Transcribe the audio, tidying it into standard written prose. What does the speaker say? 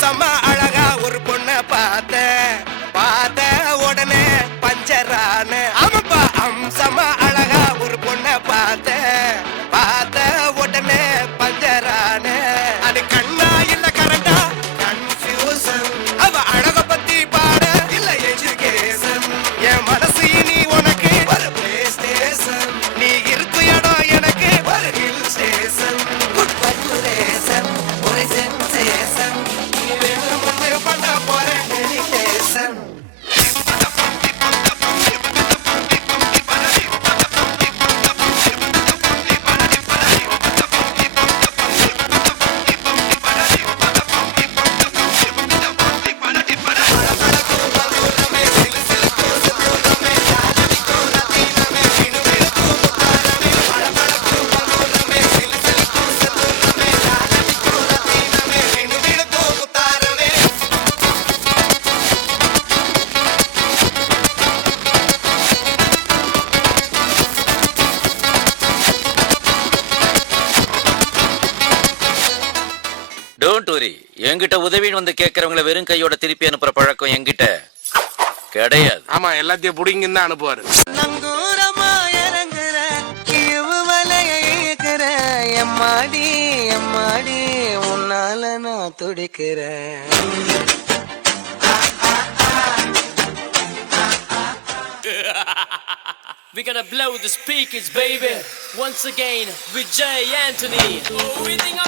அம்சமா அழகா ஒரு பொண்ண பார்த்த உடனே பஞ்சரான ஆமாப்பா அம்சமா அழகா ஒரு பொண்ண பார்த்த உடனே பஞ்சரான அது கண்ணா இல்ல கரண்டா கன்ஃபியூசன் அவ அழக பத்தி பாட இல்ல எஜுகேஷன் என் மனசு இனி உனக்கு ஒரு பிளே ஸ்டேஷன் நீ இருக்கு இடம் எனக்கு ஒரு ஹில் ஸ்டேஷன் குட் வைப்ரேஷன் ஒரு சென்சேஷன் நீ வேணும் முன்னே பண்ண போற டெலிடேஷன் டோன்ட் வரி, என்கிட்ட உதவின்னு வந்து கேட்கறவங்கள வெறும் கையோட திருப்பி அனுப்புற பழக்கம் என்கிட்ட கிடையாது. ஆமா, எல்லாத்தையும் புடிங்கன்னு தான் அனுப்புவாரு. நங்கூரமா இறங்குற இவு வலைய இழுக்கிற எம்மாடி எம்மாடி உன்னால நான் துடிக்கிறேன். We're gonna blow the speakers, baby. Once again with Jay Anthony. We think